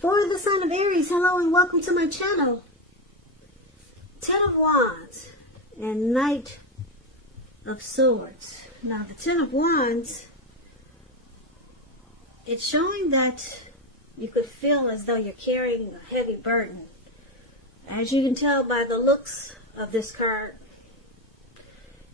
For the sign of Aries, hello and welcome to my channel. Ten of Wands and Knight of Swords. Now the Ten of Wands, it's showing that you could feel as though you're carrying a heavy burden. As you can tell by the looks of this card,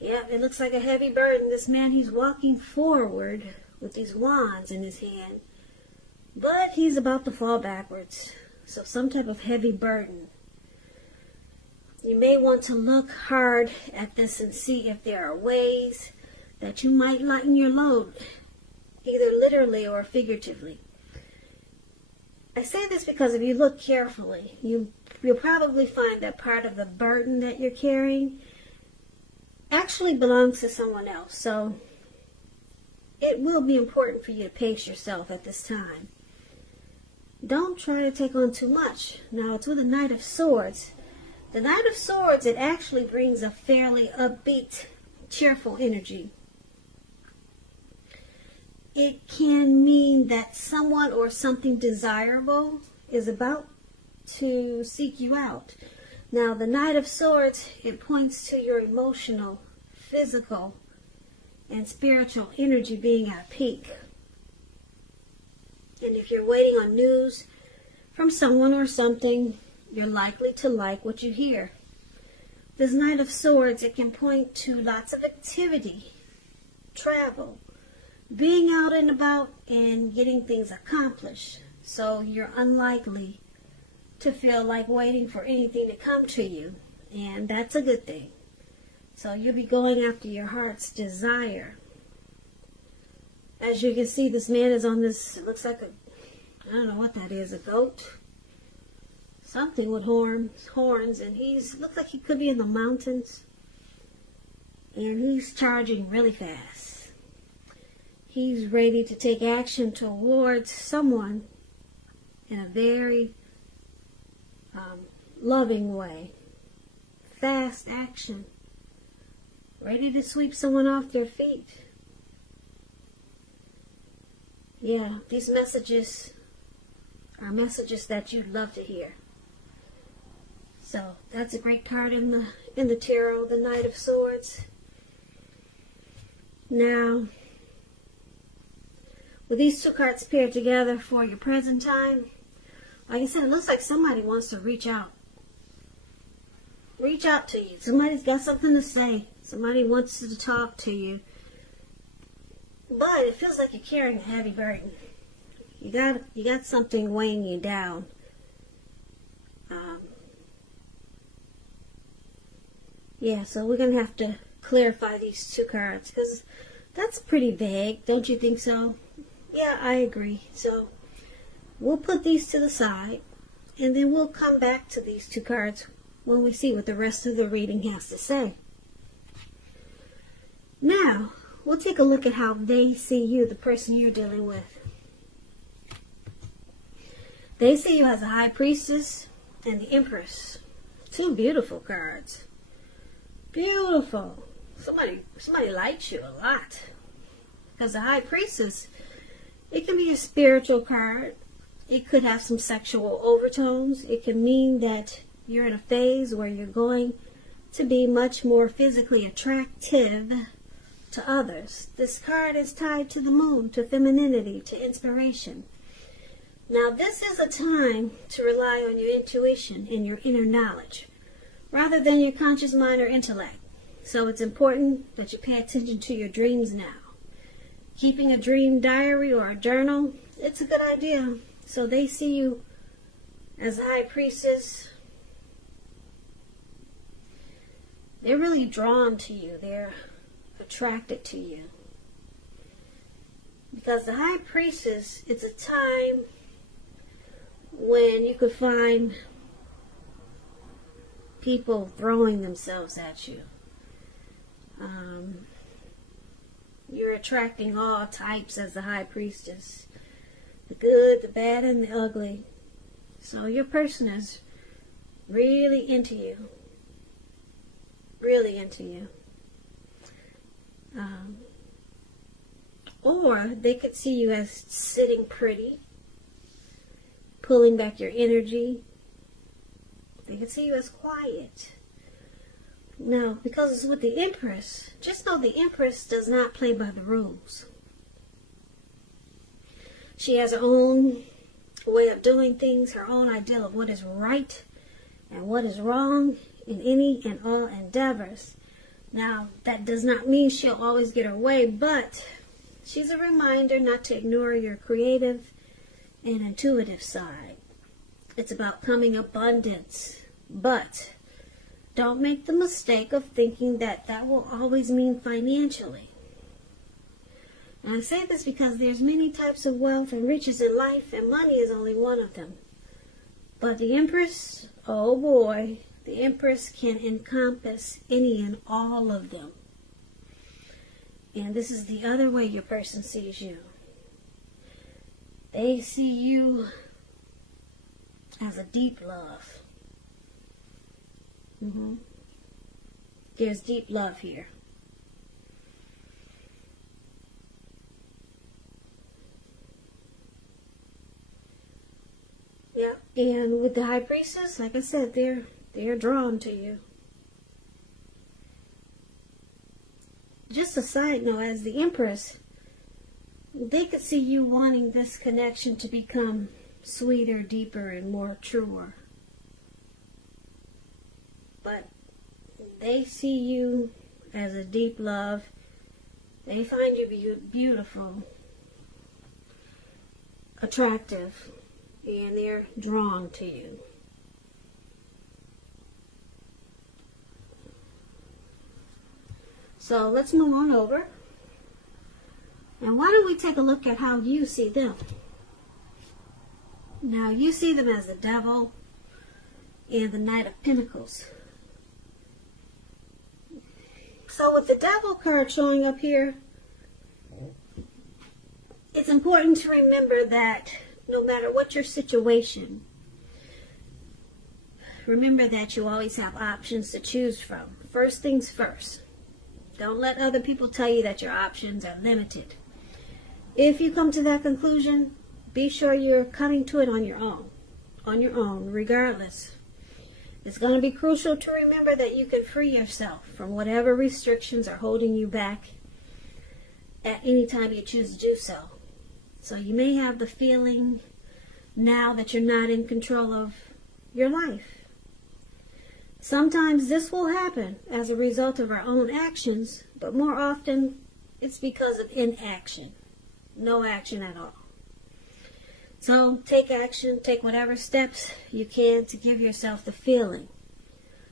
yeah, it looks like a heavy burden. This man, he's walking forward with these wands in his hand, but he's about to fall backwards. So some type of heavy burden. You may want to look hard at this and see if there are ways that you might lighten your load, either literally or figuratively. I say this because if you look carefully, you'll probably find that part of the burden that you're carrying actually belongs to someone else. So it will be important for you to pace yourself at this time. Don't try to take on too much. Now it's with the Knight of Swords. The Knight of Swords, it actually brings a fairly upbeat, cheerful energy. It can mean that someone or something desirable is about to seek you out. Now, the Knight of Swords, it points to your emotional, physical, and spiritual energy being at a peak. And if you're waiting on news from someone or something, you're likely to like what you hear. This Knight of Swords, it can point to lots of activity, travel, being out and about and getting things accomplished. So you're unlikely to feel like waiting for anything to come to you. And that's a good thing. So you'll be going after your heart's desire. As you can see, this man is on this, it looks like a, I don't know what that is, a goat? Something with horns, and looks like he could be in the mountains. And he's charging really fast. He's ready to take action towards someone in a very loving way. Fast action. Ready to sweep someone off their feet. Yeah, these messages are messages that you'd love to hear. So that's a great card in the tarot, the Knight of Swords. Now, with these two cards paired together for your present time, like I said, it looks like somebody wants to reach out. Reach out to you. Somebody's got something to say. Somebody wants to talk to you. But it feels like you're carrying a heavy burden. You got something weighing you down. Yeah, so we're going to have to clarify these two cards because that's pretty vague. Don't you think so? Yeah, I agree. So we'll put these to the side and then we'll come back to these two cards when we see what the rest of the reading has to say. Now, we'll take a look at how they see you, the person you're dealing with. They see you as a High Priestess and the Empress. Two beautiful cards. Beautiful. Somebody likes you a lot. Because the High Priestess, it can be a spiritual card. It could have some sexual overtones. It can mean that you're in a phase where you're going to be much more physically attractive to others. This card is tied to the moon, to femininity, to inspiration. Now, this is a time to rely on your intuition and your inner knowledge, rather than your conscious mind or intellect. So it's important that you pay attention to your dreams now. Keeping a dream diary or a journal, it's a good idea. So they see you as a High Priestess. They're really drawn to you. They're attracted to you. Because the High Priestess, it's a time when you could find people throwing themselves at you. You're attracting all types as the High Priestess. The good, the bad, and the ugly. So your person is really into you. Really into you. Or they could see you as sitting pretty, pulling back your energy. They can see you as quiet. Now, because it's with the Empress, just know the Empress does not play by the rules. She has her own way of doing things, her own ideal of what is right and what is wrong in any and all endeavors. Now, that does not mean she'll always get her way, but she's a reminder not to ignore your creative and intuitive side. It's about coming abundance, but don't make the mistake of thinking that that will always mean financially. And I say this because there's many types of wealth and riches in life, and money is only one of them. But the Empress, oh boy, the Empress can encompass any and all of them. And this is the other way your person sees you. They see you as a deep love. There's deep love here. Yeah, and with the High Priestess, like I said, they're drawn to you. Just a side note, as the Empress, they could see you wanting this connection to become sweeter, deeper, and more truer. But they see you as a deep love. They find you beautiful, attractive, and they're drawn to you. So let's move on over. And why don't we take a look at how you see them? Now, you see them as the Devil and the Knight of Pentacles. So with the Devil card showing up here, it's important to remember that no matter what your situation, remember that you always have options to choose from. First things first. Don't let other people tell you that your options are limited. If you come to that conclusion, be sure you're coming to it on your own, regardless. It's going to be crucial to remember that you can free yourself from whatever restrictions are holding you back at any time you choose to do so. So you may have the feeling now that you're not in control of your life. Sometimes this will happen as a result of our own actions, but more often it's because of inaction. No action at all. So take action, take whatever steps you can to give yourself the feeling,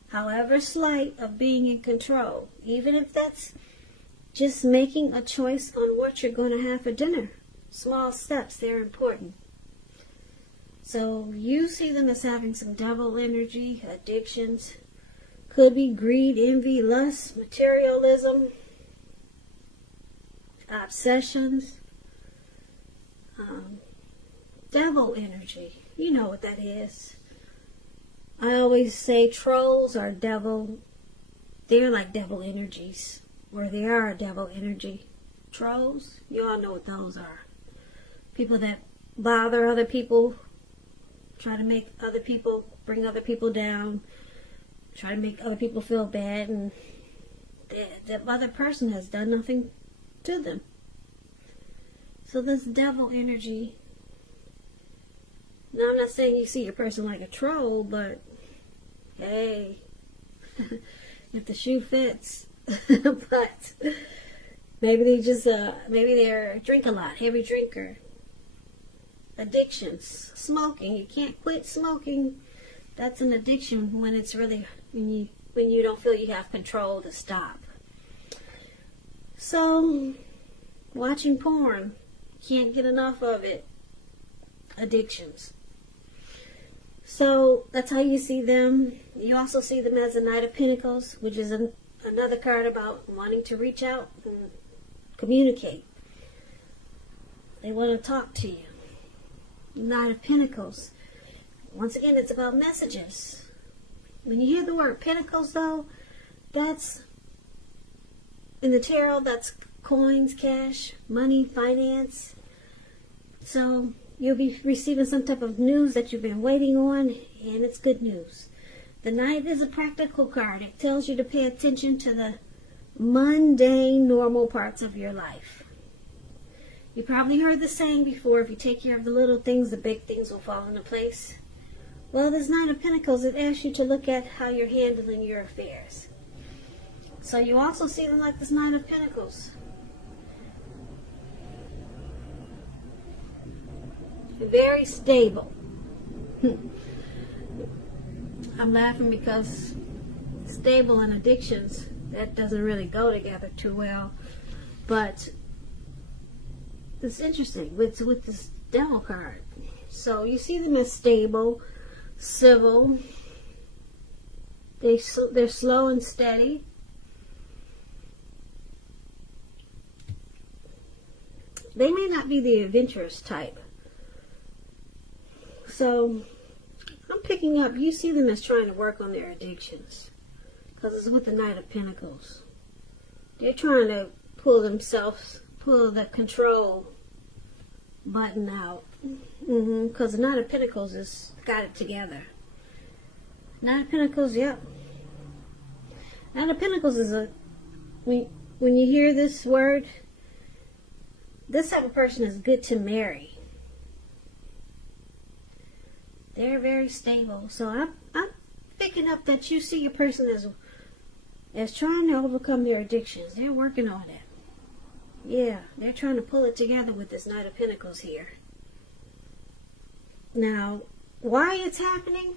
however slight, of being in control, even if that's just making a choice on what you're going to have for dinner. Small steps, they're important. So you see them as having some devil energy, addictions, could be greed, envy, lust, materialism, obsessions, devil energy. You know what that is. I always say trolls are devil. They're like devil energies, or they are a devil energy. Trolls, you all know what those are. People that bother other people, try to make other people, bring other people down, try to make other people feel bad, and the other person has done nothing to them. So this devil energy, now I'm not saying you see your person like a troll, but hey, if the shoe fits. But maybe they just, maybe they're drink a lot, heavy drinker. Addictions, smoking. You can't quit smoking. That's an addiction when it's really, when you don't feel you have control to stop. So, watching porn, can't get enough of it. Addictions. So that's how you see them. You also see them as a Knight of Pentacles, which is another card about wanting to reach out and communicate. They want to talk to you. Knight of Pentacles. Once again, it's about messages. When you hear the word Pentacles, though, that's, in the tarot, that's coins, cash, money, finance. So You'll be receiving some type of news that you've been waiting on, and it's good news. The Knight is a practical card. It tells you to pay attention to the mundane, normal parts of your life. You probably heard the saying before, if you take care of the little things, the big things will fall into place. Well, this Knight of Pentacles, it asks you to look at how you're handling your affairs. So you also see them like this Knight of Pentacles. Very stable. I'm laughing because stable and addictions, that doesn't really go together too well. But it's interesting with this Devil card. So you see them as stable, civil. They're slow and steady. They may not be the adventurous type. So I'm picking up, you see them as trying to work on their addictions. Because it's with the Knight of Pentacles. They're trying to pull the control button out. Because the Knight of Pentacles has got it together. Knight of Pentacles, yep. Knight of Pentacles is when you hear this word, this type of person is good to marry. They're very stable. So I'm picking up that you see your person as trying to overcome their addictions. They're working on it. Yeah, they're trying to pull it together with this Knight of Pentacles here. Now, why it's happening?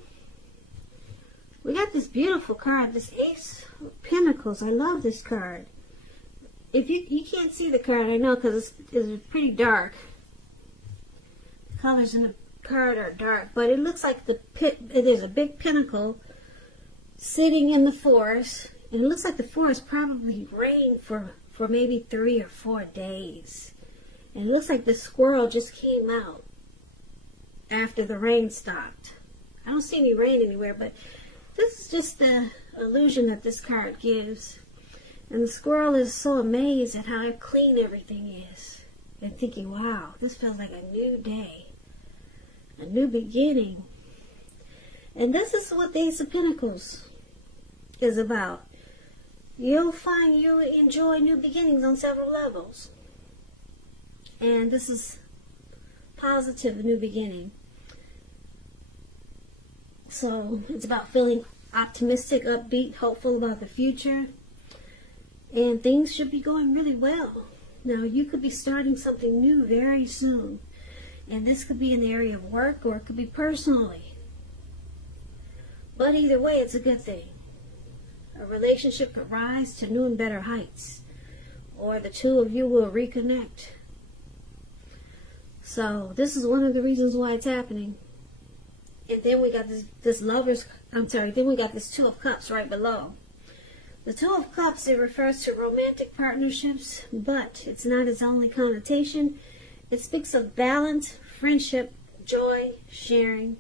We got this beautiful card, this Ace of Pentacles. I love this card. If you can't see the card, I know, because it's pretty dark. The colors in the card are dark, but it looks like there's a big pentacle sitting in the forest, and it looks like the forest probably rained for maybe 3 or 4 days, and it looks like the squirrel just came out after the rain stopped. I don't see any rain anywhere, but this is just the illusion that this card gives. And the squirrel is so amazed at how clean everything is, and thinking, wow, this feels like a new day. A new beginning. And this is what the Ace of Pentacles is about. You'll find you enjoy new beginnings on several levels. And this is positive new beginning. So it's about feeling optimistic, upbeat, hopeful about the future. And things should be going really well. Now you could be starting something new very soon. And this could be in the area of work, or it could be personally. But either way, it's a good thing. A relationship could rise to new and better heights. Or the two of you will reconnect. So this is one of the reasons why it's happening. And then we got then we got this Two of Cups right below. The Two of Cups, it refers to romantic partnerships, but it's not its only connotation. It speaks of balance, friendship, joy, sharing.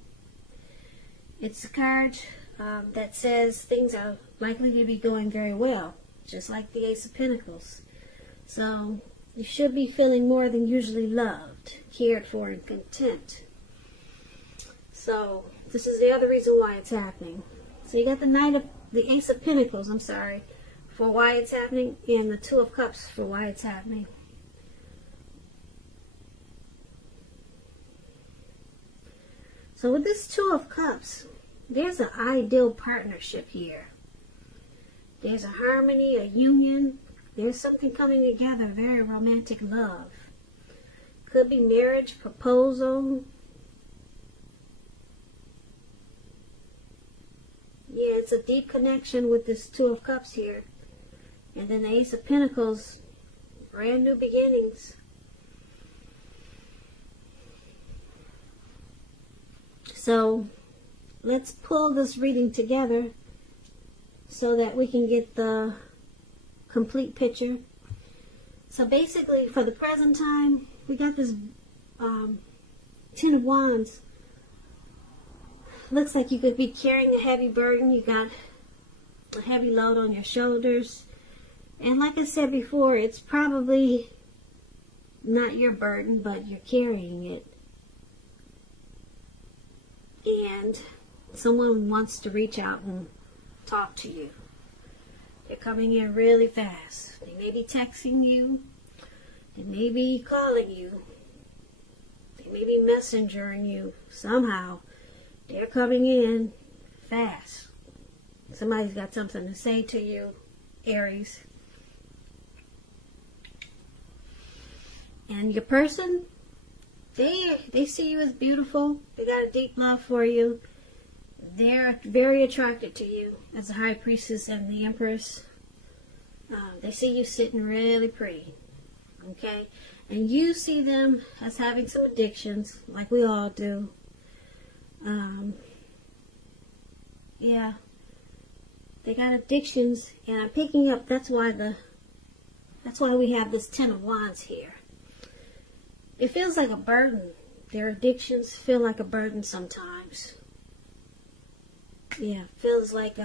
It's a card that says things are likely to be going very well, just like the Ace of Pentacles. So you should be feeling more than usually loved, cared for, and content. So this is the other reason why it's happening. So you got the Ace of Pentacles, for why it's happening, and the Two of Cups for why it's happening. So with this Two of Cups, there's an ideal partnership here. There's a harmony, a union. There's something coming together, very romantic love. Could be marriage, proposal. Yeah, it's a deep connection with this Two of Cups here. And then the Ace of Pentacles, brand new beginnings. So let's pull this reading together so that we can get the complete picture. So basically, for the present time, we got this Ten of Wands. Looks like you could be carrying a heavy burden. You got a heavy load on your shoulders. And like I said before, it's probably not your burden, but you're carrying it. and someone wants to reach out and talk to you. They're coming in really fast. They may be texting you. They may be calling you. They may be messengering you somehow. They're coming in fast. Somebody's got something to say to you, Aries. And your person, they see you as beautiful. They got a deep love for you. They're very attracted to you as the High Priestess and the Empress. They see you sitting really pretty. Okay? And you see them as having some addictions, like we all do. Yeah. They got addictions, and I'm picking up, that's why we have this Ten of Wands here. It feels like a burden. Their addictions feel like a burden sometimes. Yeah, feels like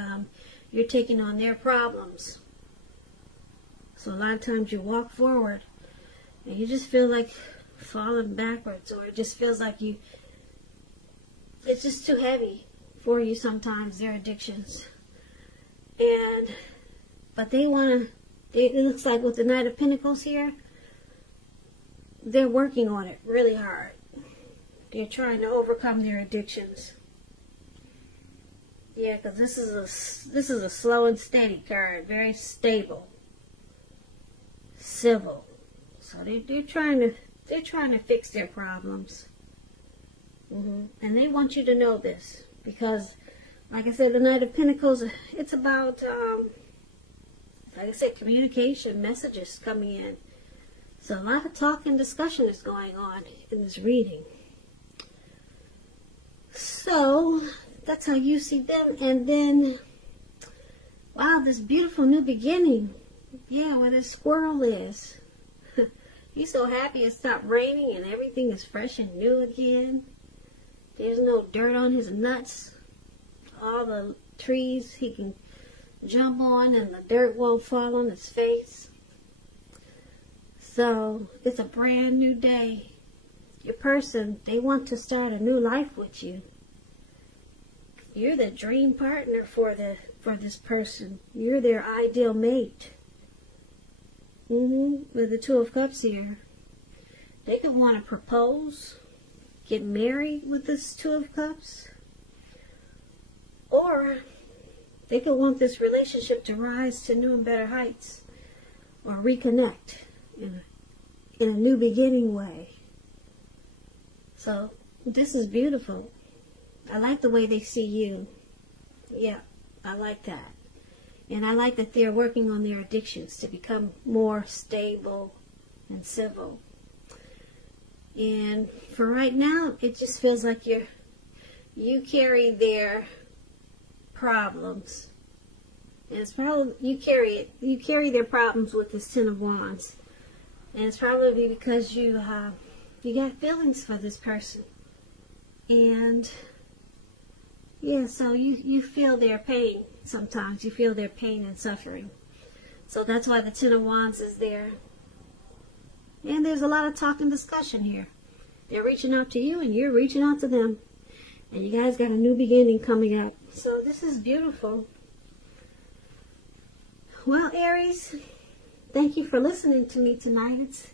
you're taking on their problems. So a lot of times you walk forward and you just feel like falling backwards, or it just feels like it's just too heavy for you sometimes, their addictions. But they want to, it looks like with the Knight of Pentacles here, they're working on it really hard. They're trying to overcome their addictions. Yeah, because this is a slow and steady card, very stable, civil. So they're trying to fix their problems. And they want you to know this, because, like I said, the Knight of Pentacles, it's about, like I said, communication, messages coming in. So a lot of talk and discussion is going on in this reading. So that's how you see them. And then, wow, this beautiful new beginning. Yeah, where this squirrel is. He's so happy it stopped raining and everything is fresh and new again. There's no dirt on his nuts. All the trees he can jump on and the dirt won't fall on his face. So it's a brand new day. Your person, they want to start a new life with you. You're the dream partner for this person. You're their ideal mate. With the Two of Cups here. They could want to propose, get married with this Two of Cups. Or they could want this relationship to rise to new and better heights. Or reconnect in a new beginning way. So this is beautiful. I like the way they see you. Yeah, I like that. And I like that they're working on their addictions to become more stable and civil. And for right now, it just feels like you carry their problems. And it's probably, you carry their problems with this Ten of Wands. And it's probably because you got feelings for this person. And yeah, so you feel their pain sometimes. You feel their pain and suffering. So that's why the Ten of Wands is there. And there's a lot of talk and discussion here. They're reaching out to you and you're reaching out to them. And you guys got a new beginning coming up. So this is beautiful. Well, Aries, thank you for listening to me tonight.